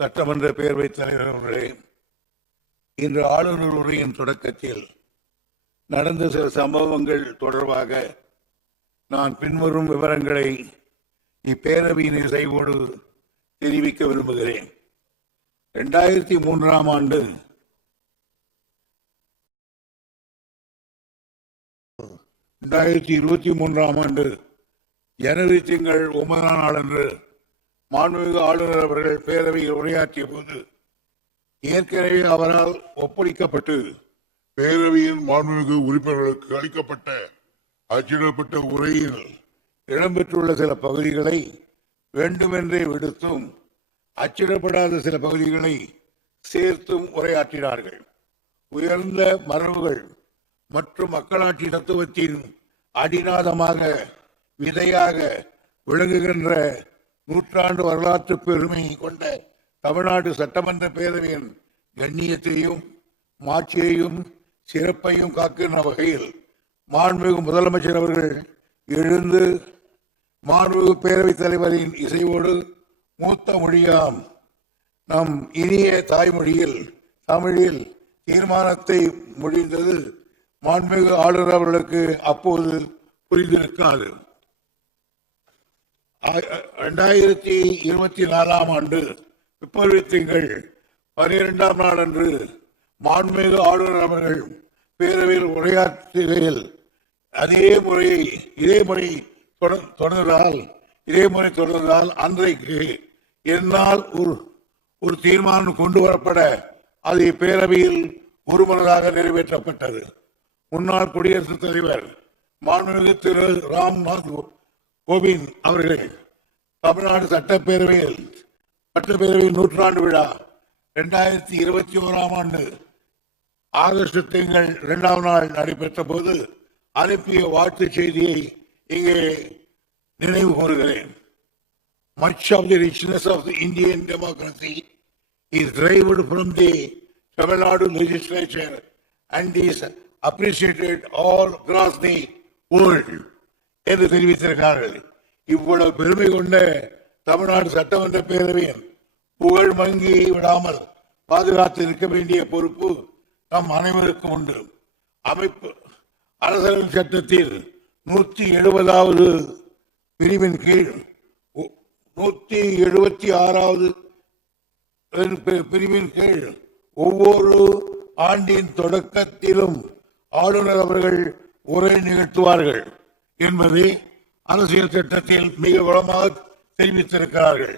சட்டமன்ற பேரவைத் தலைவர் அவர்களே, இன்று ஆளுநர் உரையின் தொடக்கத்தில் நடந்த சில சம்பவங்கள் தொடர்பாக நான் பின்வரும் விவரங்களை இப்பேரவையின் இசைவோடு தெரிவிக்க விரும்புகிறேன். 2003 ஆண்டு ஜனவரி திங்கள் 9ஆம் நாளன்று மாண்புமிகு ஆளுநர் அவர்கள் பேரவையில் உரையாற்றிய போது ஏற்கனவே அவரால் ஒப்படைக்கப்பட்டு பேரவையின் மாண்புமிகு உறுப்பினர்களுக்கு அளிக்கப்பட்ட அச்சிடப்பட்ட உரையில் இடம்பெற்றுள்ள சில பகுதிகளை வேண்டுமென்றே விடுத்தும் அச்சிடப்படாத சில பகுதிகளை சேர்த்தும் உரையாற்றினார்கள். உயர்ந்த மரபுகள் மற்றும் மக்களாட்சி தத்துவத்தின் அடிநாதமாக விதையாக விளங்குகின்ற நூற்றாண்டு வரலாற்று பெருமை கொண்ட தமிழ்நாடு சட்டமன்ற பேரவையின் கண்ணியத்தையும் மாட்சியையும் சிறப்பையும் காக்கின்ற வகையில் மாண்புமிகு முதலமைச்சர் அவர்கள் எழுந்து மாண்புமிகு பேரவைத் தலைவரின் இசையோடு மூத்த மொழியாம் நம் இனிய தாய்மொழியில் தமிழில் தீர்மானத்தை மொழிந்தது மாண்புமிகு ஆளுநர் அவர்களுக்கு அப்போது புரிந்திருக்காது. 2024 ஆண்டு பிப்ரவரி திங்கள் 12ஆம் நாள் அன்று மாண்புமிகு ஆளுநர் அவர்கள் பேரவையில் உரையாற்றுகையில் இதே முறை தொடர்ந்தால் அன்றைக்கு என்னால் ஒரு தீர்மானம் கொண்டு வரப்பட அது பேரவையில் ஒருமனதாக நிறைவேற்றப்பட்டது. முன்னாள் குடியரசுத் தலைவர் மாண்புமிகு திரு ராம்நாத் கோவிந்த் அவர்கள் தமிழ்நாடு சட்டப்பேரவையில் நூற்றாண்டு விழா 2021 ஆண்டு ஆகஸ்ட் திங்கள் 2ஆம் நாள் நடைபெற்ற போது அனுப்பிய வாழ்த்து செய்தியை இங்கே நினைவு கூறுகிறேன். Much of the richness of the Indian democracy is derived from the Tamil Nadu legislature and is appreciated all across the world என்று தெரிவித்திருக்கிறார்கள். இவ்வளவு பெருமை கொண்ட தமிழ்நாடு சட்டமன்ற பேரவையின் புகழ் மங்கி விடாமல் பாதுகாத்து இருக்க வேண்டிய பொறுப்பு நம் அனைவருக்கும் உண்டு. அரசியல் சட்டத்தில் 170வது பிரிவின் கீழ் 176வது பிரிவின் கீழ் ஒவ்வொரு ஆண்டின் தொடக்கத்திலும் ஆளுநர் அவர்கள் உரை நிகழ்த்துவார்கள் என்பதை அரசியல் சட்டத்தில் மிக வளமாக தெரிவித்திருக்கிறார்கள்.